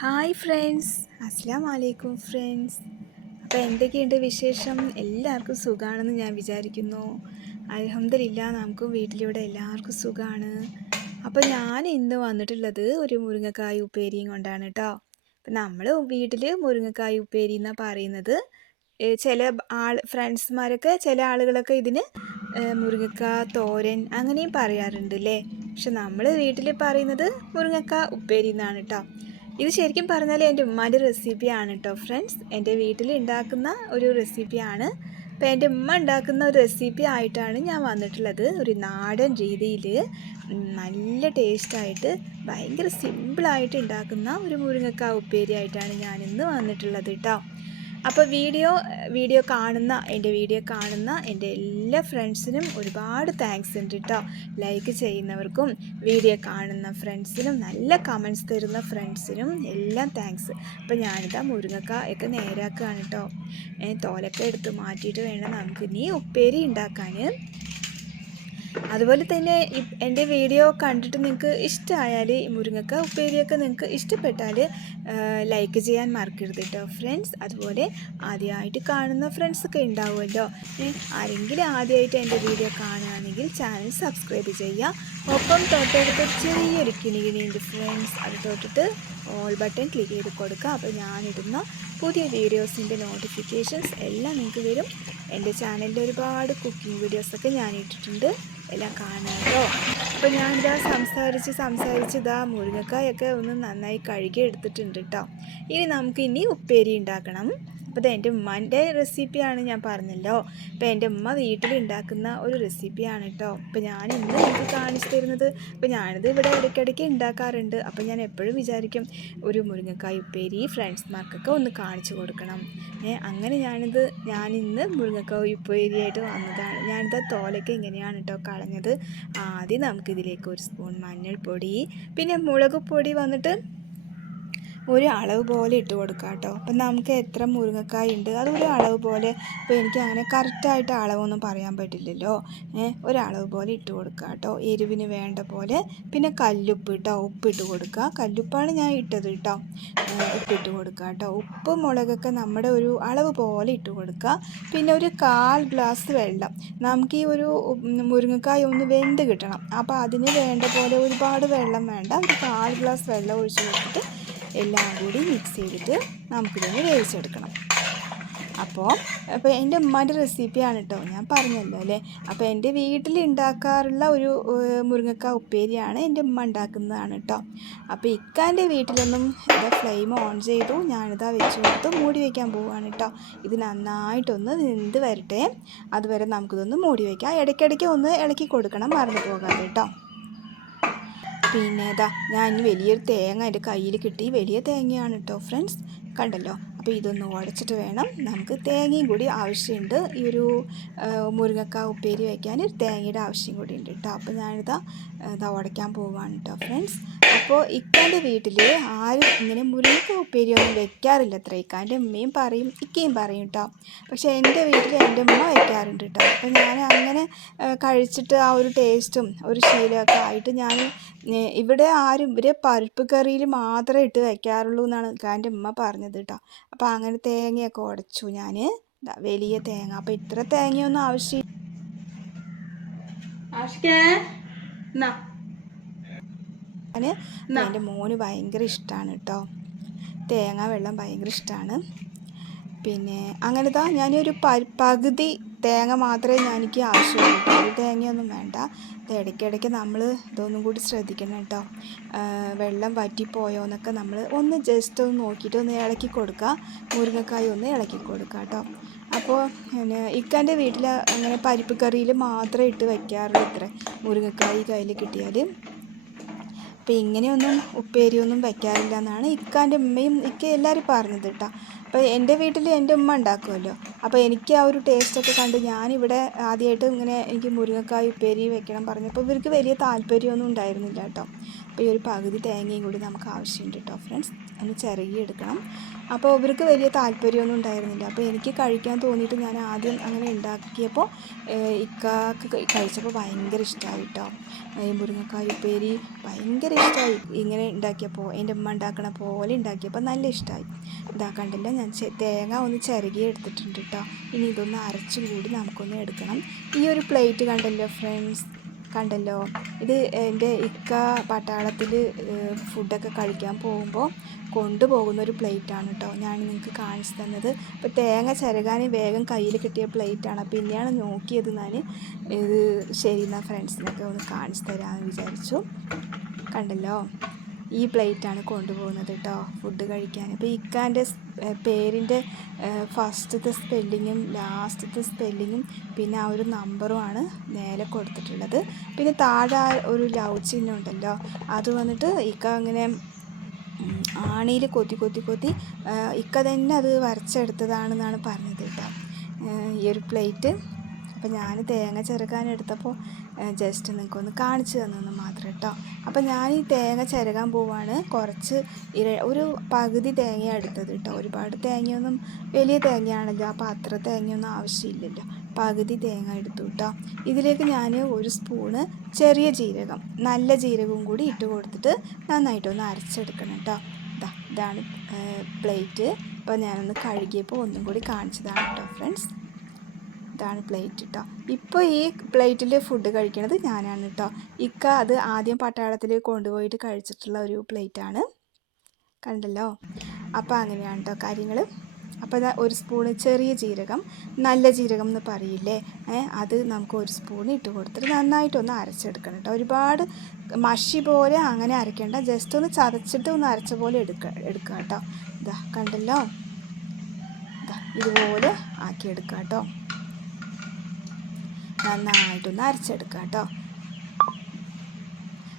Hi friends. അസ്സാം വലൈക്കും friends. അപ്പോൾ എന്തൊക്കെയുണ്ട് വിശേഷം? എല്ലാവർക്കും സുഖമാണെന്ന് ഞാൻ വിചാരിക്കുന്നു. അലഹമ്മദില്ല നമുക്കും വീട്ടിലിവിടെ എല്ലാവർക്കും സുഖമാണ് അപ്പോൾ ഞാൻ ഇന്ന് വന്നിട്ടുള്ളത് ഒരു മുരിങ്ങക്കായ ഉപ്പേരിയും കൊണ്ടാണ് കേട്ടോ അപ്പം നമ്മൾ വീട്ടിൽ മുരിങ്ങക്കായ ഉപ്പേരി എന്നാണ് പറയുന്നത്. ചില ആൾ ഫ്രണ്ട്സ്മാരൊക്കെ ചില ആളുകളൊക്കെ ഇതിന് മുരിങ്ങക്ക തോരൻ അങ്ങനെയും പറയാറുണ്ട് അല്ലേ പക്ഷെ നമ്മൾ വീട്ടിൽ പറയുന്നത് മുരിങ്ങക്ക ഉപ്പേരി എന്നാണ് കേട്ടോ ഇത് ശരിക്കും പറഞ്ഞാൽ എന്റെ ഉമ്മാന്റെ റെസിപ്പിയാണ് കേട്ടോ ഫ്രണ്ട്സ്. എന്റെ വീട്ടിൽ ഉണ്ടാക്കുന്ന ഒരു റെസിപ്പിയാണ്. അപ്പോൾ എന്റെ ഉമ്മ ഉണ്ടാക്കുന്ന ഒരു റെസിപ്പി ആയിട്ടാണ് ഞാൻ വന്നിട്ടുള്ളത്. ഒരു നാടൻ രീതിയിൽ നല്ല ടേസ്റ്റായിട്ട് ഭയങ്കര സിമ്പിളായിട്ട് ഉണ്ടാക്കുന്ന ഒരു മുരിങ്ങക്ക ഉപ്പേരി ആയിട്ടാണ് ഞാനിന്ന് വന്നിട്ടുള്ളത് കേട്ടോ. അപ്പോൾ വീഡിയോ വീഡിയോ കാണുന്ന എന്റെ വീഡിയോ കാണുന്ന എന്റെ എല്ലാ ഫ്രണ്ട്സിനും ഒരുപാട് താങ്ക്സ് ഉണ്ട് കേട്ടോ ലൈക്ക് ചെയ്യുന്നവർക്കും വീഡിയോ കാണുന്ന ഫ്രണ്ട്സിനും നല്ല കമൻസ് തരുന്ന ഫ്രണ്ട്സിനും എല്ലാം താങ്ക്സ് അപ്പോൾ ഞാനിതാ മുരുങ്ങക്ക ഒക്കെ നേരാക്കുകയാണ് കേട്ടോ തോലൊക്കെ എടുത്ത് മാറ്റിയിട്ട് വേണം നമുക്ക് ഇനി ഉപ്പേരി ഉണ്ടാക്കാൻ അതുപോലെ തന്നെ എന്റെ വീഡിയോ കണ്ടിട്ട് നിങ്ങൾക്ക് ഇഷ്ടമായാൽ മുരിങ്ങക്ക ഉപ്പേരിയൊക്കെ നിങ്ങൾക്ക് ഇഷ്ടപ്പെട്ടാൽ ലൈക്ക് ചെയ്യാൻ മറക്കരുത് കേട്ടോ ഫ്രണ്ട്സ് അതുപോലെ ആദ്യമായിട്ട് കാണുന്ന ഫ്രണ്ട്സൊക്കെ ഉണ്ടാവുമല്ലോ. ആരെങ്കിലും ആദ്യമായിട്ട് എന്റെ വീഡിയോ കാണുകയാണെങ്കിൽ ചാനൽ സബ്സ്ക്രൈബ് ചെയ്യുക. ഒപ്പം തൊട്ടടുത്ത് ചെറിയൊരു കിണികിണിയുണ്ട് ഫ്രണ്ട്സ് അത് തൊട്ടിട്ട് ഓൾ ബട്ടൺ ക്ലിക്ക് ചെയ്ത് കൊടുക്കുക. അപ്പോൾ ഞാനിടുന്ന പുതിയ വീഡിയോസിന്റെ നോട്ടിഫിക്കേഷൻസ് എല്ലാം നിങ്ങൾക്ക് വരും. എന്റെ ചാനലിൽ ഒരുപാട് കുക്കിംഗ് വീഡിയോസൊക്കെ ഞാൻ ഇട്ടിട്ടുണ്ട് എല്ലാം കാണാമല്ലോ അപ്പോൾ ഞാനിതാ സംസാരിച്ച് സംസാരിച്ച് ഇതാ മുരിങ്ങക്കായൊക്കെ ഒന്ന് നന്നായി കഴുകി എടുത്തിട്ടുണ്ട് കേട്ടോ. ഇനി നമുക്ക് ഇനി ഉപ്പേരി ഉണ്ടാക്കണം. അപ്പോൾ ഇത് എന്റെ ഉമ്മാന്റെ റെസിപ്പിയാണ് ഞാൻ പറഞ്ഞല്ലോ. അപ്പോൾ എന്റെ ഉമ്മ വീട്ടിൽ ഉണ്ടാക്കുന്ന ഒരു റെസിപ്പിയാണ് കേട്ടോ അപ്പോൾ ഞാൻ ഇന്ന് എനിക്ക് കാണിച്ചു തരുന്നത് അപ്പോൾ ഞാനിത് ഇവിടെ ഇടയ്ക്കിടയ്ക്ക് ഉണ്ടാക്കാറുണ്ട്. അപ്പോൾ ഞാൻ എപ്പോഴും വിചാരിക്കും ഒരു മുരിങ്ങക്കായ ഉപ്പേരി ഫ്രണ്ട്സ്മാർക്കൊക്കെ ഒന്ന് കാണിച്ചു കൊടുക്കണം. അങ്ങനെ ഞാനിത് ഞാനിന്ന് മുരിങ്ങക്കായ ഉപ്പേരിയായിട്ട് വന്നതാണ്. ഞാനിത് തോലൊക്കെ ഇങ്ങനെയാണ് കേട്ടോ കളഞ്ഞത്. ആദ്യം നമുക്കിതിലേക്ക് ഒരു സ്പൂൺ മഞ്ഞൾപ്പൊടി പിന്നെ മുളക് പൊടി വന്നിട്ട് ഒരു അളവ് പോലെ ഇട്ട് കൊടുക്കുക കേട്ടോ അപ്പം നമുക്ക് എത്ര മുരിങ്ങക്കായ ഉണ്ട്? അതൊരു അളവ് പോലെ. ഇപ്പോൾ എനിക്ക് അങ്ങനെ കറക്റ്റായിട്ട് അളവൊന്നും പറയാൻ പറ്റില്ലല്ലോ. ഏ ഒരളവ് പോലെ ഇട്ട് കൊടുക്കുക കേട്ടോ എരിവിന് വേണ്ട പോലെ. പിന്നെ കല്ലുപ്പ് കേട്ടോ ഉപ്പിട്ട് കൊടുക്കുക കല്ലുപ്പാണ് ഞാൻ ഇട്ടത് കേട്ടോ ഉപ്പിട്ട് കൊടുക്കുക കേട്ടോ ഉപ്പ് മുളകൊക്കെ നമ്മുടെ ഒരു അളവ് പോലെ ഇട്ട് കൊടുക്കുക പിന്നെ ഒരു കാൽ ഗ്ലാസ് വെള്ളം. നമുക്ക് ഈ ഒരു മുരിങ്ങക്കായ ഒന്ന് വെന്ത് കിട്ടണം. അപ്പോൾ അതിന് വേണ്ട പോലെ ഒരുപാട് വെള്ളം വേണ്ട. ഒരു കാൽ ഗ്ലാസ് വെള്ളം ഒഴിച്ച് കൊടുത്തിട്ട് എല്ലാം കൂടി മിക്സ് ചെയ്തിട്ട് നമുക്കിതൊന്ന് വേവിച്ചെടുക്കണം. അപ്പോൾ അപ്പോൾ എന്റെ ഉമ്മാന്റെ റെസിപ്പിയാണ് കേട്ടോ ഞാൻ പറഞ്ഞല്ലോ അല്ലേ? അപ്പോൾ എന്റെ വീട്ടിൽ ഉണ്ടാക്കാറുള്ള ഒരു മുരിങ്ങക്ക ഉപ്പേരിയാണ് എന്റെ ഉമ്മ ഉണ്ടാക്കുന്നതാണ് കേട്ടോ അപ്പോൾ ഇക്കാന്റെ വീട്ടിലൊന്നും എന്റെ ഫ്ലെയിം ഓൺ ചെയ്തു. ഞാനിതാ വെച്ച് കൊടുത്ത് മൂടി വയ്ക്കാൻ പോവുകയാണ് കേട്ടോ ഇത് നന്നായിട്ടൊന്ന് നിന്ന് വരട്ടെ. അതുവരെ നമുക്കിതൊന്ന് മൂടി വയ്ക്കാം ഇടയ്ക്കിടയ്ക്ക് ഒന്ന് ഇളക്കി കൊടുക്കണം. മറന്നു പോകാതെ കേട്ടോ പിന്നെ ഇതാ ഞാൻ വലിയൊരു തേങ്ങ എന്റെ കയ്യിൽ കിട്ടി. വലിയ തേങ്ങയാണ് കേട്ടോ ഫ്രണ്ട്സ്. കണ്ടല്ലോ? അപ്പോൾ ഇതൊന്ന് ഉടച്ചിട്ട് വേണം. നമുക്ക് തേങ്ങയും കൂടി ആവശ്യമുണ്ട്. ഈ ഒരു മുരിങ്ങക്ക ഉപ്പേരി വയ്ക്കാൻ ഒരു തേങ്ങയുടെ ആവശ്യം കൂടി ഉണ്ട് കേട്ടോ. അപ്പോൾ ഞാനിതാ ഇതാ ഉടയ്ക്കാൻ പോവുകയാണ് കേട്ടോ ഫ്രണ്ട്സ്. അപ്പോൾ ഇക്കാന്റെ വീട്ടിൽ ആരും ഇങ്ങനെ മുരിങ്ങക്ക ഉപ്പേരി ഒന്നും വെക്കാറില്ല അത്ര. ഇക്കാന്റെ ഉമ്മയും പറയും ഇക്കയും പറയും കേട്ടോ. പക്ഷേ എന്റെ വീട്ടിൽ എന്റെ ഉമ്മ വയ്ക്കാറുണ്ട് കേട്ടോ. അപ്പോൾ ഞാൻ അങ്ങനെ കഴിച്ചിട്ട് ആ ഒരു ടേസ്റ്റും ഒരു ശീലമൊക്കെ ആയിട്ട് ഞാൻ ഇവിടെ ആരും ഇവരെ പരിപ്പ് കറിയിൽ മാത്രമേ ഇട്ട് വയ്ക്കാറുള്ളൂ എന്നാണ് ഇക്കാന്റെ ഉമ്മ പറഞ്ഞത് കേട്ടോ. അപ്പോൾ അങ്ങനെ തേങ്ങയൊക്കെ ഉടച്ചു ഞാൻ വലിയ തേങ്ങ. അപ്പോൾ ഇത്ര തേങ്ങയൊന്നും ആവശ്യം ഞാൻ എന്റെ മോന് ഭയങ്കര ഇഷ്ടമാണ് കേട്ടോ തേങ്ങ വെള്ളം ഭയങ്കര ഇഷ്ടമാണ് പിന്നെ അങ്ങനെ താ ഞാനൊരു പ- പകുതി തേങ്ങ മാത്രമേ ഞാൻ എനിക്ക് ആവശ്യമുള്ളൂ. ഒരു തേങ്ങയൊന്നും വേണ്ട. ഇടയ്ക്കിടയ്ക്ക് നമ്മൾ ഇതൊന്നും കൂടി ശ്രദ്ധിക്കണം കേട്ടോ. വെള്ളം വറ്റിപ്പോയോ എന്നൊക്കെ നമ്മൾ ഒന്ന് ജസ്റ്റ് ഒന്ന് നോക്കിയിട്ട് ഒന്ന് ഇളക്കി കൊടുക്കുക മുരിങ്ങക്കായ ഒന്ന് ഇളക്കി കൊടുക്കുക കേട്ടോ. അപ്പോൾ പിന്നെ ഇക്കാന്റെ വീട്ടിൽ അങ്ങനെ പരിപ്പ് കറിയിൽ മാത്രമേ ഇട്ട് വയ്ക്കാറുള്ളൂ ഇത്ര. മുരിങ്ങക്കായ കയ്യിൽ കിട്ടിയാൽ അപ്പോൾ ഇങ്ങനെയൊന്നും ഉപ്പേരിയൊന്നും വയ്ക്കാറില്ല എന്നാണ് ഇക്കാന്റെ ഉമ്മയും ഇക്ക എല്ലാവരും പറഞ്ഞത് കേട്ടോ. അപ്പോൾ എന്റെ വീട്ടിൽ എന്റെ ഉമ്മ ഉണ്ടാക്കുമല്ലോ അപ്പോൾ എനിക്ക് ആ ഒരു ടേസ്റ്റൊക്കെ കണ്ട് ഞാനിവിടെ ആദ്യമായിട്ട് ഇങ്ങനെ എനിക്ക് മുരിങ്ങക്കായ ഉപ്പേരി വെക്കണം പറഞ്ഞപ്പോൾ ഇവർക്ക് വലിയ താല്പര്യമൊന്നും ഉണ്ടായിരുന്നില്ല കേട്ടോ. അപ്പോൾ ഈ ഒരു പകുതി തേങ്ങയും കൂടി നമുക്ക് ആവശ്യമുണ്ട് കേട്ടോ ഫ്രണ്ട്സ് ഒന്ന് ചിരകി എടുക്കണം അപ്പോൾ ഇവർക്ക് വലിയ താല്പര്യമൊന്നും ഉണ്ടായിരുന്നില്ല. അപ്പോൾ എനിക്ക് കഴിക്കാൻ തോന്നിയിട്ട് ഞാൻ ആദ്യം അങ്ങനെ ഉണ്ടാക്കിയപ്പോൾ ഇക്കാക്ക് കഴിച്ചപ്പോൾ ഭയങ്കര ഇഷ്ടമായി കേട്ടോ. മുരിങ്ങക്കായ ഉപ്പേരി ഭയങ്കര ഇഷ്ടമായി. ഇങ്ങനെ ഉണ്ടാക്കിയപ്പോൾ എന്റെ ഉമ്മ ഉണ്ടാക്കണ പോലെ ഉണ്ടാക്കിയപ്പോൾ നല്ല ഇഷ്ടമായി. ഇതാക്കണ്ടില്ല ഞാൻ തേങ്ങ ഒന്ന് ചിരകി എടുത്തിട്ടുണ്ട് കേട്ടോ. ഇനി ഇതൊന്ന് അരച്ചും കൂടി നമുക്കൊന്ന് എടുക്കണം. ഈ ഒരു പ്ലേറ്റ് കണ്ടല്ലോ ഫ്രണ്ട്സ് കണ്ടല്ലോ. ഇത് എന്റെ ഇക്ക പട്ടാളത്തിൽ ഫുഡൊക്കെ കഴിക്കാൻ പോകുമ്പോൾ കൊണ്ടുപോകുന്ന ഒരു പ്ലേറ്റാണ് കേട്ടോ ഞാൻ നിങ്ങൾക്ക് കാണിച്ചു തന്നത്. അപ്പോൾ തേങ്ങ ചരകാൻ വേഗം കയ്യിൽ കിട്ടിയ പ്ലേറ്റാണ്. പിന്നെയാണ് നോക്കിയത് ഞാൻ. ഇത് ശരി എന്നാൽ ഫ്രണ്ട്സിനൊക്കെ ഒന്ന് കാണിച്ചു തരാമെന്ന് വിചാരിച്ചു. കണ്ടല്ലോ. ഈ പ്ലേറ്റാണ് കൊണ്ടുപോകുന്നത് കേട്ടോ ഫുഡ് കഴിക്കാൻ. അപ്പോൾ ഇക്കാന്റെ പേരിന്റെ ഫസ്റ്റത്തെ സ്പെല്ലിങ്ങും ലാസ്റ്റത്തെ സ്പെല്ലിങ്ങും പിന്നെ ആ ഒരു നമ്പറുമാണ് നേരെ കൊടുത്തിട്ടുള്ളത്. പിന്നെ താഴെ ഒരു ലവ് ചിഹ്നം ഉണ്ടല്ലോ അത് വന്നിട്ട് ഇക്ക അങ്ങനെ ആണിയിൽ കൊത്തി കൊത്തി കൊത്തി ഇക്ക തന്നെ അത് വരച്ചെടുത്തതാണെന്നാണ് പറഞ്ഞത് കേട്ടോ. ഈ ഒരു പ്ലേറ്റ് അപ്പോൾ ഞാൻ തേങ്ങ ചെറുക്കാൻ എടുത്തപ്പോൾ ജസ്റ്റ് നിങ്ങൾക്കൊന്ന് കാണിച്ചു തന്നെന്ന് മാത്രം കേട്ടോ അപ്പോൾ ഞാൻ ഈ തേങ്ങ ചിരകാൻ പോവാണ്. കുറച്ച് ഇര ഒരു പകുതി തേങ്ങ എടുത്തത് കേട്ടോ ഒരുപാട് തേങ്ങയൊന്നും വലിയ തേങ്ങയാണല്ലോ അപ്പോൾ അത്ര തേങ്ങയൊന്നും ആവശ്യമില്ലല്ലോ. പകുതി തേങ്ങ എടുത്തു കേട്ടോ ഇതിലേക്ക് ഞാൻ ഒരു സ്പൂണ് ചെറിയ ജീരകം നല്ല ജീരകവും കൂടി ഇട്ട് കൊടുത്തിട്ട് നന്നായിട്ടൊന്ന് അരച്ചെടുക്കണം കേട്ടോ ഇതാ ഇതാണ് പ്ലേറ്റ്. അപ്പോൾ ഞാനൊന്ന് കഴുകിയപ്പോൾ ഒന്നും കൂടി കാണിച്ചതാണ് കേട്ടോ ഫ്രണ്ട്സ്. ഇതാണ് പ്ലേറ്റ് കേട്ടോ ഇപ്പോൾ ഈ പ്ലേറ്റിൽ ഫുഡ് കഴിക്കണത് ഞാനാണ് കേട്ടോ ഇക്ക അത് ആദ്യം പട്ടാളത്തിൽ കൊണ്ടുപോയിട്ട് കഴിച്ചിട്ടുള്ള ഒരു പ്ലേറ്റാണ് കണ്ടല്ലോ? അപ്പോൾ അങ്ങനെയാണ് കേട്ടോ കാര്യങ്ങൾ അപ്പോൾ ഒരു സ്പൂണ് ചെറിയ ജീരകം നല്ല ജീരകം എന്ന് പറയില്ലേ? അത് നമുക്ക് ഒരു സ്പൂൺ ഇട്ട് കൊടുത്തിട്ട് നന്നായിട്ടൊന്ന് അരച്ചെടുക്കണം കേട്ടോ ഒരുപാട് മഷി പോലെ അങ്ങനെ അരയ്ക്കേണ്ട. ജസ്റ്റ് ഒന്ന് ചതച്ചിട്ട് ഒന്ന് അരച്ച പോലെ എടുക്കുക എടുക്കുക കേട്ടോ ഇതാ കണ്ടല്ലോ? ഇതാ ഇതുപോലെ ആക്കിയെടുക്കുക കേട്ടോ നന്നായിട്ടൊന്ന് അരച്ചെടുക്കുക കേട്ടോ.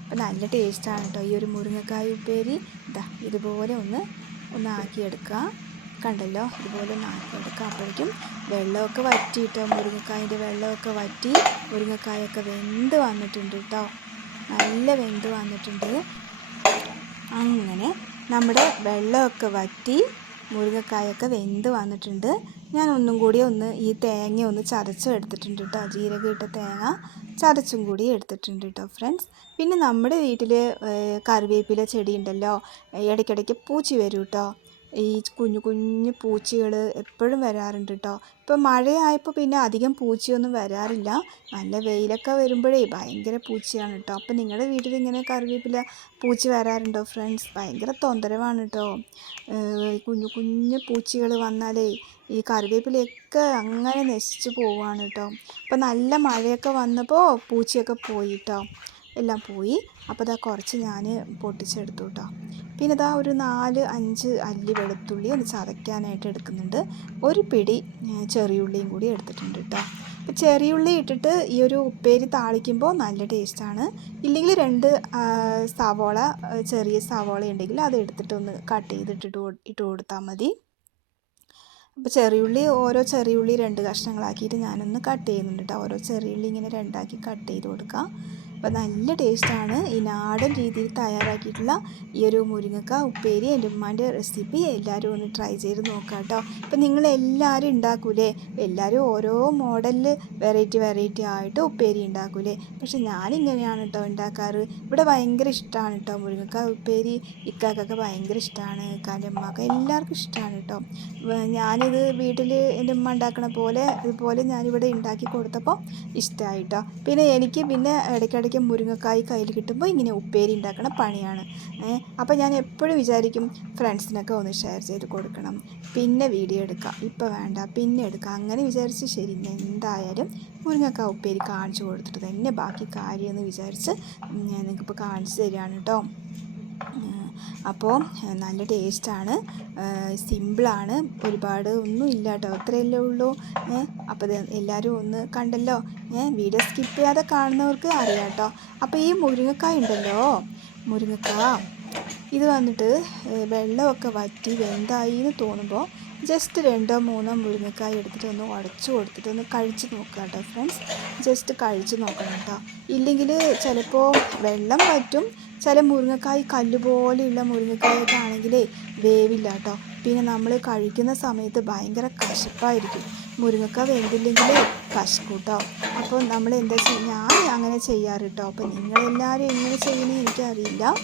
അപ്പം നല്ല ടേസ്റ്റാണ് കേട്ടോ ഈ ഒരു മുരിങ്ങക്കായ ഉപ്പേരി. ഇതാ ഇതുപോലെ ഒന്ന് ഒന്ന് ആക്കിയെടുക്കുക കണ്ടല്ലോ ഇതുപോലെ ഒന്ന് ആക്കിയെടുക്കുക അപ്പോഴേക്കും വെള്ളമൊക്കെ വറ്റി കേട്ടോ. മുരിങ്ങക്കായന്റെ വെള്ളമൊക്കെ വറ്റി മുരിങ്ങക്കായൊക്കെ വെന്ത് വന്നിട്ടുണ്ട് കേട്ടോ. നല്ല വെന്ത് വന്നിട്ടുണ്ട്. അങ്ങനെ നമ്മുടെ വെള്ളമൊക്കെ വറ്റി മുരുങ്ങക്കായൊക്കെ വെന്ത് വന്നിട്ടുണ്ട്. ഞാൻ ഒന്നും കൂടി ഒന്ന് ഈ തേങ്ങ ഒന്ന് ചതച്ചും എടുത്തിട്ടുണ്ട് കേട്ടോ. ജീരകം ഇട്ട തേങ്ങ ചതച്ചും കൂടി എടുത്തിട്ടുണ്ട് കേട്ടോ ഫ്രണ്ട്സ്. പിന്നെ നമ്മുടെ വീട്ടിൽ കറിവേപ്പില ചെടി ഉണ്ടല്ലോ. ഇടയ്ക്കിടയ്ക്ക് പൂച്ചി വരും കേട്ടോ. ഈ കുഞ്ഞു കുഞ്ഞു പൂച്ചകൾ എപ്പോഴും വരാറുണ്ട് കേട്ടോ ഇപ്പം മഴയായപ്പോൾ പിന്നെ അധികം പൂച്ചയൊന്നും വരാറില്ല. നല്ല വെയിലൊക്കെ വരുമ്പോഴേ ഭയങ്കര പൂച്ചയാണ് കേട്ടോ അപ്പം നിങ്ങളുടെ വീട്ടിൽ ഇങ്ങനെ കറിവേപ്പില പൂച്ച വരാറുണ്ടോ ഫ്രണ്ട്സ്? ഭയങ്കര തൊന്തരവാണ് കേട്ടോ കുഞ്ഞു കുഞ്ഞു പൂച്ചകൾ വന്നാലേ ഈ കറിവേപ്പിലയൊക്കെ അങ്ങനെ നശിച്ചു പോവുകയാണ് കേട്ടോ അപ്പം നല്ല മഴയൊക്കെ വന്നപ്പോൾ പൂച്ചയൊക്കെ പോയി കേട്ടോ എല്ലാം പോയി. അപ്പോൾ അതാ കുറച്ച് ഞാൻ പൊട്ടിച്ചെടുത്തു കേട്ടോ പിന്നെ ഇതാ ഒരു നാല് അഞ്ച് അല്ലി വെളുത്തുള്ളി ഒന്ന് ചതയ്ക്കാനായിട്ട് എടുക്കുന്നുണ്ട്. ഒരു പിടി ചെറിയുള്ളിയും കൂടി എടുത്തിട്ടുണ്ട് കേട്ടോ അപ്പോൾ ചെറിയുള്ളി ഇട്ടിട്ട് ഈ ഒരു ഉപ്പേരി താളിക്കുമ്പോൾ നല്ല ടേസ്റ്റാണ്. ഇല്ലെങ്കിൽ രണ്ട് സവോള ചെറിയ സവോള ഉണ്ടെങ്കിൽ അത് എടുത്തിട്ടൊന്ന് കട്ട് ചെയ്തിട്ടിട്ട് ഇട്ട് കൊടുത്താൽ മതി. അപ്പോൾ ചെറിയുള്ളി ഓരോ ചെറിയുള്ളി രണ്ട് കഷ്ണങ്ങളാക്കിയിട്ട് ഞാനൊന്ന് കട്ട് ചെയ്യുന്നുണ്ട് കേട്ടോ ഓരോ ചെറിയുള്ളി ഇങ്ങനെ രണ്ടാക്കി കട്ട് ചെയ്ത് കൊടുക്കാം. അപ്പോൾ നല്ല ടേസ്റ്റാണ്. ഈ നാടൻ രീതിയിൽ തയ്യാറാക്കിയിട്ടുള്ള ഈ ഒരു മുരിങ്ങക്ക ഉപ്പേരി എന്റെ ഉമ്മാന്റെ റെസിപ്പി എല്ലാവരും ഒന്ന് ട്രൈ ചെയ്ത് നോക്കാം കേട്ടോ ഇപ്പം നിങ്ങൾ എല്ലാവരും ഉണ്ടാക്കൂലേ എല്ലാവരും ഓരോ മോഡലിൽ വെറൈറ്റി വെറൈറ്റി ആയിട്ട് ഉപ്പേരി ഉണ്ടാക്കൂലേ പക്ഷെ ഞാനിങ്ങനെയാണ് കേട്ടോ ഉണ്ടാക്കാറ് ഇവിടെ ഭയങ്കര ഇഷ്ടമാണ് കേട്ടോ മുരിങ്ങക്ക ഉപ്പേരി. ഇക്കാക്കൊക്കെ ഭയങ്കര ഇഷ്ടമാണ് ഇക്കാന്റെ ഉമ്മക്ക് എല്ലാവർക്കും ഇഷ്ടമാണ് കേട്ടോ ഞാനിത് വീട്ടിൽ എന്റെ ഉമ്മ ഉണ്ടാക്കണ പോലെ അതുപോലെ ഞാനിവിടെ ഉണ്ടാക്കി കൊടുത്തപ്പോൾ ഇഷ്ടമായി കേട്ടോ പിന്നെ എനിക്ക് പിന്നെ ഇടയ്ക്കിടയ്ക്ക് മുരിങ്ങക്കായ് കയ്യിൽ കിട്ടുമ്പോൾ ഇങ്ങനെ ഉപ്പേരി ഉണ്ടാക്കണ പണിയാണ്. അപ്പോൾ ഞാൻ എപ്പോഴും വിചാരിക്കും ഫ്രണ്ട്സിനൊക്കെ ഒന്ന് ഷെയർ ചെയ്ത് കൊടുക്കണം. പിന്നെ വീഡിയോ എടുക്കാം. ഇപ്പോൾ വേണ്ട പിന്നെ എടുക്കാം. അങ്ങനെ വിചാരിച്ച് ശരി എന്തായാലും മുരിങ്ങക്കായ ഉപ്പേരി കാണിച്ചു കൊടുത്തിട്ട് തന്നെ ബാക്കി കാര്യമെന്ന് വിചാരിച്ച് ഞാൻ നിങ്ങൾക്കിപ്പോൾ കാണിച്ചു തരികയാണ് കേട്ടോ അപ്പോൾ നല്ല ടേസ്റ്റാണ്. സിമ്പിളാണ്. ഒരുപാട് ഒന്നും ഇല്ല കേട്ടോ അത്രയല്ലേ ഉള്ളൂ. അപ്പോൾ എല്ലാവരും ഒന്ന് കണ്ടല്ലോ. വീഡിയോ സ്കിപ്പ് ചെയ്യാതെ കാണുന്നവർക്ക് അറിയാം കേട്ടോ അപ്പോൾ ഈ മുരിങ്ങക്കായ ഉണ്ടല്ലോ. മുരിങ്ങക്കായ ഇത് വന്നിട്ട് വെള്ളമൊക്കെ വറ്റി വെന്തായി എന്ന് തോന്നുമ്പോൾ ജസ്റ്റ് രണ്ടോ മൂന്നോ മുരിങ്ങക്കായ എടുത്തിട്ട് ഒന്ന് ഉടച്ചു കൊടുത്തിട്ട് ഒന്ന് കഴിച്ച് നോക്കുക കേട്ടോ ഫ്രണ്ട്സ് ജസ്റ്റ് കഴിച്ച് നോക്കണം കേട്ടോ. ഇല്ലെങ്കിൽ ചിലപ്പോൾ വെള്ളം പറ്റും ചില മുരിങ്ങക്കായ കല്ല് പോലെയുള്ള മുരിങ്ങക്കായൊക്കെ ആണെങ്കിലേ വേവില്ല കേട്ടോ. പിന്നെ നമ്മൾ കഴിക്കുന്ന സമയത്ത് ഭയങ്കര കശപ്പായിരിക്കും. മുരിങ്ങക്ക വേണ്ടില്ലെങ്കിൽ കശക്കും കേട്ടോ. അപ്പോൾ നമ്മൾ എന്താ ചെയ്യുക ഞാൻ അങ്ങനെ ചെയ്യാറ് കേട്ടോ. അപ്പോൾ നിങ്ങളെല്ലാവരും എങ്ങനെ ചെയ്യുന്നത് എനിക്കറിയില്ല.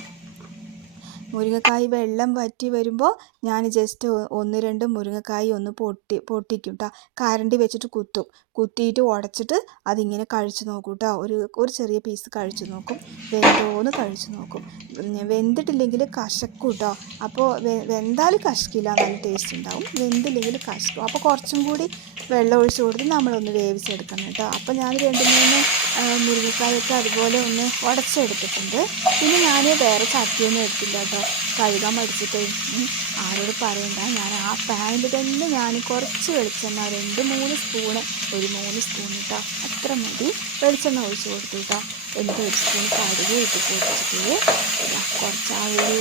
മുരിങ്ങക്കായ് വെള്ളം വറ്റി വരുമ്പോൾ ഞാൻ ജസ്റ്റ് ഒന്ന് രണ്ട് മുരിങ്ങക്കായ് ഒന്ന് പൊട്ടി പൊട്ടിക്കും കേട്ടോ കരണ്ടി വെച്ചിട്ട് കുത്തും. കുത്തിയിട്ട് ഉടച്ചിട്ട് അതിങ്ങനെ കഴിച്ചു നോക്കും കേട്ടോ ഒരു ഒരു ചെറിയ പീസ് കഴിച്ചു നോക്കും. വെന്തോന്ന് കഴിച്ചു നോക്കും. വെന്തിട്ടില്ലെങ്കിൽ കശക്കും കേട്ടോ അപ്പോൾ വെന്താൽ കശക്കില്ല. നല്ല ടേസ്റ്റ് ഉണ്ടാവും. വെന്തില്ലെങ്കിൽ കശക്കും. അപ്പോൾ കുറച്ചും കൂടി വെള്ളം ഒഴിച്ച് കൊടുത്ത് നമ്മളൊന്ന് വേവിച്ചെടുക്കണം കേട്ടോ അപ്പോൾ ഞാൻ രണ്ട് മൂന്ന് മുരിങ്ങക്കായൊക്കെ അതുപോലെ ഒന്ന് ഉടച്ചെടുത്തിട്ടുണ്ട് പിന്നെ ഞാൻ വേറെ ചട്ടിയൊന്നും എടുത്തില്ല കേട്ടോ കഴുകാൻ പഠിച്ചിട്ട് ഉം, ആരോട് പറയണ്ട. ഞാൻ ആ പാന്റ് തന്നെ ഞാൻ കുറച്ച് വെളിച്ചെണ്ണ രണ്ട് മൂന്ന് സ്പൂണ് ഒരു മൂന്ന് സ്പൂൺ കേട്ടോ അത്ര മതി. വെളിച്ചെണ്ണ ഒഴിച്ച് കൊടുത്തു കേട്ടോ എന്നിട്ട് ഒരു സ്പൂൺ കടുക് ഇട്ട് കൊടുത്തിട്ട് കുറച്ച് ആ ഒരു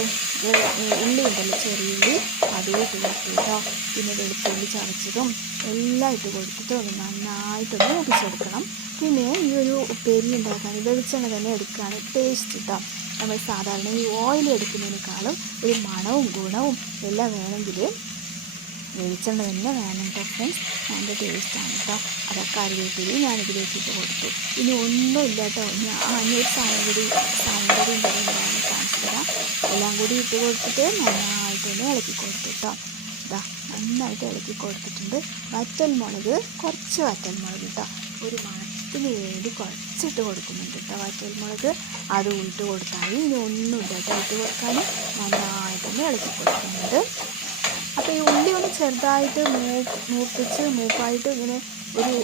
ഉള്ളി ഉണ്ടല്ലോ ചെറിയ ഉള്ളി അതും ഇട്ട് കൊടുത്തു കേട്ടോ പിന്നെ വെളുത്തുള്ളി ചതച്ചതും എല്ലാം ഇട്ട് കൊടുത്തിട്ട് ഒന്ന് നന്നായിട്ടൊന്ന് മൂപ്പിച്ചെടുക്കണം. പിന്നെ ഈ ഒരു ഉപ്പേരി ഉണ്ടാക്കാൻ വെളിച്ചെണ്ണ തന്നെ എടുക്കുകയാണ് ടേസ്റ്റ് കേട്ടോ നമ്മൾ സാധാരണ ഈ ഓയിൽ എടുക്കുന്നതിനേക്കാളും ഒരു മണവും ഗുണവും എല്ലാം വേണമെങ്കിൽ വെളിച്ചെണ്ണ തന്നെ വേണം കേട്ടോ ഫ്രണ്ട്സ് നല്ല ടേസ്റ്റാണ് കേട്ടോ അതൊക്കെ അറിയത്തില്ല ഞാനിതിലേക്ക് ഇട്ട് കൊടുത്തു. ഇനി ഒന്നുമില്ല കേട്ടോ ഞാൻ ഒരു സാധനം കൂടി സാധനം കാണിച്ചു തരാം. എല്ലാം കൂടി ഇട്ട് കൊടുത്തിട്ട് നന്നായിട്ടൊന്ന് ഇളക്കി കൊടുത്തു കേട്ടോ ഇതാ നന്നായിട്ട് ഇളക്കി കൊടുത്തിട്ടുണ്ട്. വറ്റൽ മുളക് കുറച്ച് വറ്റൽ മുളക് കേട്ടോ ഒരു മണത്തിന് വേണ്ടി കുറച്ചിട്ട് കൊടുക്കുന്നുണ്ട് കേട്ടോ. വറ്റൽ മുളക് അത് ഇട്ട് കൊടുത്താൽ ഇനി ഒന്നുമില്ല കേട്ടോ. ഇട്ട് കൊടുക്കാൻ നന്നായിട്ടൊന്ന് ഇളക്കി കൊടുക്കുന്നുണ്ട്. അപ്പോൾ ഈ ഉള്ളി ഒന്ന് ചെറുതായിട്ട് മൂ മൂപ്പിച്ച് മൂപ്പായിട്ട് ഇങ്ങനെ ഒരു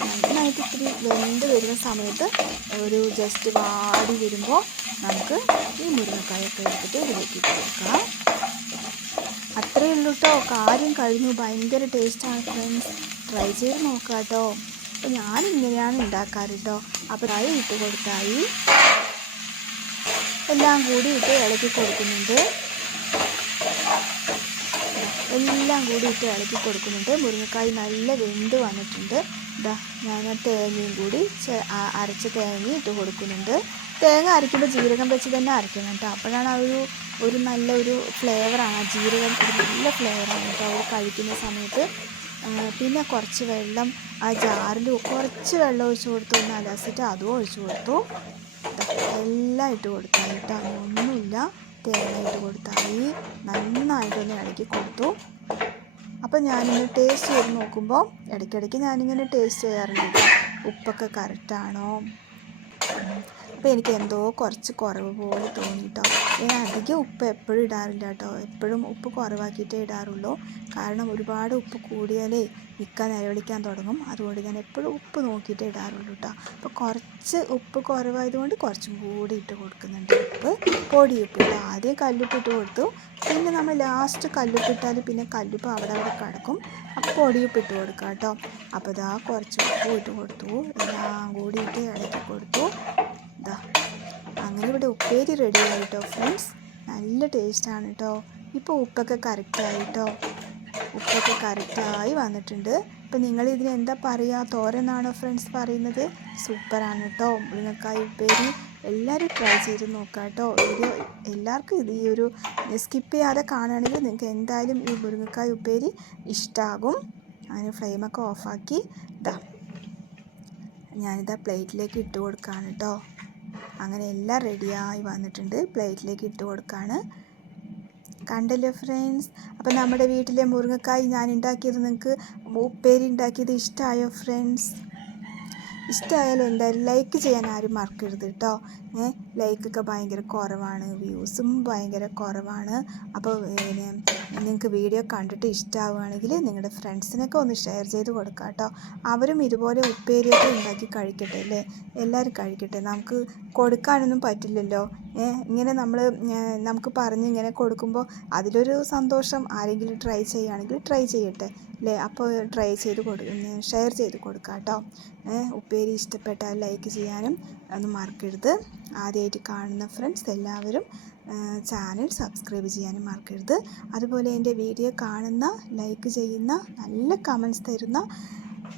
നന്നായിട്ട് ഇത്തിരി വെന്ത് വരുന്ന സമയത്ത് ഒരു ജസ്റ്റ് വാടി വരുമ്പോൾ നമുക്ക് ഈ മുരിങ്ങക്കായൊക്കെ എടുത്തിട്ട് ഇതിലേക്ക് കൊടുക്കാം. അത്രയേ ഉള്ളൂ കേട്ടോ. കാര്യം കഴിഞ്ഞു. ഭയങ്കര ടേസ്റ്റാണ് ഫ്രണ്ട്സ് ട്രൈ ചെയ്ത് നോക്കാം കേട്ടോ അപ്പോൾ ഞാനിങ്ങനെയാണ് ഉണ്ടാക്കാറ് കേട്ടോ അപ്പോൾ അത് ഇട്ട് കൊടുത്തായി. എല്ലാം കൂടി ഇട്ട് ഇളക്കി കൊടുക്കുന്നുണ്ട്. എല്ലാം കൂടി ഇട്ട് ഇളക്കി കൊടുക്കുന്നുണ്ട്. മുരിങ്ങക്കായ് നല്ല വെന്ത് വന്നിട്ടുണ്ട്. ഇതാ ഞാൻ തേങ്ങയും കൂടി അരച്ച തേങ്ങയും ഇട്ട് കൊടുക്കുന്നുണ്ട്. തേങ്ങ അരയ്ക്കുമ്പോൾ ജീരകം വെച്ച് തന്നെ അരയ്ക്കണം കേട്ടോ. അപ്പോഴാണ് ആ ഒരു ഒരു നല്ല ഒരു ഫ്ലേവറാണ് ആ ജീരകം ഒരു നല്ല ഫ്ലേവറാണ് കേട്ടോ. അവർ കഴിക്കുന്ന സമയത്ത് പിന്നെ കുറച്ച് വെള്ളം ആ ജാറിൽ കുറച്ച് വെള്ളം ഒഴിച്ച് കൊടുത്തു ഒന്ന് അലസിട്ട് അതും ഒഴിച്ച് കൊടുത്തു. എല്ലാം ഇട്ട് കൊടുത്താൽ കേട്ടോ ഒന്നുമില്ല തേങ്ങ ഇട്ട് കൊടുത്തായി നന്നായിട്ടൊന്ന് ഇളക്കി കൊടുത്തു. അപ്പം ഞാനിങ്ങനെ ടേസ്റ്റ് ചെയ്ത് നോക്കുമ്പോൾ ഇടയ്ക്കിടയ്ക്ക് ഞാനിങ്ങനെ ടേസ്റ്റ് ചെയ്യാറുണ്ട്. ഉപ്പൊക്കെ കറക്റ്റാണോ? അപ്പോൾ എനിക്ക് എന്തോ കുറച്ച് കുറവ് പോലെ തോന്നി കേട്ടോ ഞാൻ അധികം ഉപ്പ് എപ്പോഴും ഇടാറില്ല കേട്ടോ. എപ്പോഴും ഉപ്പ് കുറവാക്കിയിട്ടേ ഇടാറുള്ളൂ. കാരണം ഒരുപാട് ഉപ്പ് കൂടിയാലേ നിൽക്കാൻ നിലവിളിക്കാൻ തുടങ്ങും. അതുകൊണ്ട് ഞാൻ എപ്പോഴും ഉപ്പ് നോക്കിയിട്ടേ ഇടാറുള്ളൂ കേട്ടോ. അപ്പോൾ കുറച്ച് ഉപ്പ് കുറവായതുകൊണ്ട് കുറച്ചും കൂടി ഇട്ട് കൊടുക്കുന്നുണ്ട് ഉപ്പ്. പൊടി ഉപ്പ് ഇട്ട് ആദ്യം കല്ലുപ്പ് ഇട്ട് കൊടുത്തു. പിന്നെ നമ്മൾ ലാസ്റ്റ് കല്ലുപ്പ് ഇട്ടാൽ പിന്നെ കല്ലുപ്പ് അവിടെ അവിടെ കിടക്കും. അപ്പോൾ പൊടിയുപ്പ് ഇട്ട് കൊടുക്കാം കേട്ടോ. അപ്പോൾ ഇതാ കുറച്ച് ഉപ്പ് ഇട്ട് കൊടുത്തു. എല്ലാം കൂടിയിട്ട് ഇളക്കി കൊടുത്തു. ഇതാ അങ്ങനെ ഇവിടെ ഉപ്പേരി റെഡി ആയി കേട്ടോ ഫ്രണ്ട്സ് നല്ല ടേസ്റ്റാണ് കേട്ടോ ഇപ്പോൾ ഉപ്പൊക്കെ കറക്റ്റായിട്ടോ ഉപ്പൊക്കെ കറക്റ്റായി വന്നിട്ടുണ്ട്. ഇപ്പം നിങ്ങൾ ഇതിന് എന്താ പറയുക തോരനാണോ ഫ്രണ്ട്സ് പറയുന്നത്? സൂപ്പറാണ് കേട്ടോ മുരിങ്ങക്കായ ഉപ്പേരി എല്ലാവരും ട്രൈ ചെയ്ത് നോക്കാം കേട്ടോ വീഡിയോ എല്ലാവർക്കും ഇത് ഈ ഒരു സ്കിപ്പ് ചെയ്യാതെ കാണുകയാണെങ്കിൽ നിങ്ങൾക്ക് എന്തായാലും ഈ മുരിങ്ങക്കായ ഉപ്പേരി ഇഷ്ടമാകും അതിന് ഫ്ലെയിമൊക്കെ ഓഫാക്കി ഇതാ ഞാനിതാ പ്ലേറ്റിലേക്ക് ഇട്ട് കൊടുക്കുകയാണ് കേട്ടോ അങ്ങനെ എല്ലാം റെഡിയായി വന്നിട്ടുണ്ട്. പ്ലേറ്റിലേക്ക് ഇട്ട് കൊടുക്കുകയാണ് കണ്ടല്ലോ ഫ്രണ്ട്സ് അപ്പോൾ നമ്മുടെ വീട്ടിലെ മുരിങ്ങക്കായ് ഞാൻ ഉണ്ടാക്കിയത് നിങ്ങൾക്ക് ഉപ്പേരി ഉണ്ടാക്കിയത് ഇഷ്ടമായോ ഫ്രണ്ട്സ് ഇഷ്ടമായാലും എന്തായാലും ലൈക്ക് ചെയ്യാൻ ആരും മറക്കരുത് കേട്ടോ ഏഹ് ലൈക്കൊക്കെ ഭയങ്കര കുറവാണ് വ്യൂസും ഭയങ്കര കുറവാണ്. അപ്പോൾ നിങ്ങൾക്ക് വീഡിയോ കണ്ടിട്ട് ഇഷ്ടമാവുകയാണെങ്കിൽ നിങ്ങളുടെ ഫ്രണ്ട്സിനൊക്കെ ഒന്ന് ഷെയർ ചെയ്ത് കൊടുക്കുക കേട്ടോ അവരും ഇതുപോലെ ഉപ്പേരിയൊക്കെ ഉണ്ടാക്കി കഴിക്കട്ടെ അല്ലേ? എല്ലാവരും കഴിക്കട്ടെ. നമുക്ക് കൊടുക്കാനൊന്നും പറ്റില്ലല്ലോ. ഇങ്ങനെ നമ്മൾ നമുക്ക് പറഞ്ഞ് ഇങ്ങനെ കൊടുക്കുമ്പോൾ അതിലൊരു സന്തോഷം ആരെങ്കിലും ട്രൈ ചെയ്യുകയാണെങ്കിൽ ട്രൈ ചെയ്യട്ടെ അല്ലേ അപ്പോൾ ട്രൈ ചെയ്ത് കൊടു ഷെയർ ചെയ്ത് കൊടുക്കുക കേട്ടോ ഉപ്പേരി ഇഷ്ടപ്പെട്ടാൽ ലൈക്ക് ചെയ്യാനും ഒന്നും മറക്കരുത്. ആദ്യമായിട്ട് കാണുന്ന ഫ്രണ്ട്സ് എല്ലാവരും ചാനൽ സബ്സ്ക്രൈബ് ചെയ്യാനും മറക്കരുത്. അതുപോലെ എന്റെ വീഡിയോ കാണുന്ന ലൈക്ക് ചെയ്യുന്ന നല്ല കമൻസ് തരുന്ന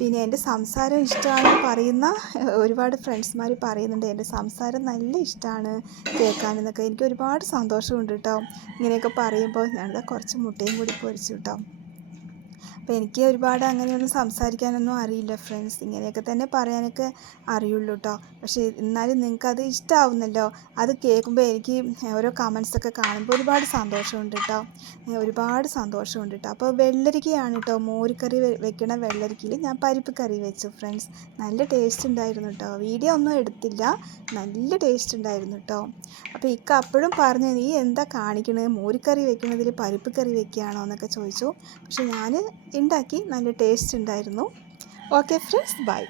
പിന്നെ എന്റെ സംസാരം ഇഷ്ടമാണ് പറയുന്ന ഒരുപാട് ഫ്രണ്ട്സ്മാർ പറയുന്നുണ്ട് എന്റെ സംസാരം നല്ല ഇഷ്ടമാണ് കേൾക്കാനെന്നൊക്കെ. എനിക്ക് ഒരുപാട് സന്തോഷമുണ്ട് കേട്ടോ ഇങ്ങനെയൊക്കെ പറയുമ്പോൾ ഞാൻ കുറച്ച് മുട്ടയും കൂടി പൊരിച്ചു കേട്ടോ അപ്പോൾ എനിക്ക് ഒരുപാട് അങ്ങനെയൊന്നും സംസാരിക്കാനൊന്നും അറിയില്ല ഫ്രണ്ട്സ്. ഇങ്ങനെയൊക്കെ തന്നെ പറയാനൊക്കെ അറിയുള്ളൂ കേട്ടോ പക്ഷേ എന്നാലും നിങ്ങൾക്കത് ഇഷ്ടമാവുന്നല്ലോ അത് കേൾക്കുമ്പോൾ എനിക്ക് ഓരോ കമൻസൊക്കെ കാണുമ്പോൾ ഒരുപാട് സന്തോഷമുണ്ട് കേട്ടോ ഒരുപാട് സന്തോഷമുണ്ട് കേട്ടോ അപ്പോൾ വെള്ളരിക്കയാണ് കേട്ടോ മോരിക്കറി വെക്കണ വെള്ളരിക്കയിൽ ഞാൻ പരിപ്പ് കറി വെച്ചു ഫ്രണ്ട്സ്. നല്ല ടേസ്റ്റ് ഉണ്ടായിരുന്നു കേട്ടോ വീഡിയോ ഒന്നും എടുത്തില്ല. നല്ല ടേസ്റ്റ് ഉണ്ടായിരുന്നു കേട്ടോ അപ്പോൾ ഇക്ക അപ്പോഴും പറഞ്ഞു നീ എന്താ കാണിക്കണത് മോരിക്കറി വെക്കണതിൽ പരിപ്പ് കറി വെക്കുകയാണോ എന്നൊക്കെ ചോദിച്ചു. പക്ഷെ ഞാൻ ഉണ്ടാക്കി നല്ല ടേസ്റ്റ് ഉണ്ടായിരുന്നു. Okay friends bye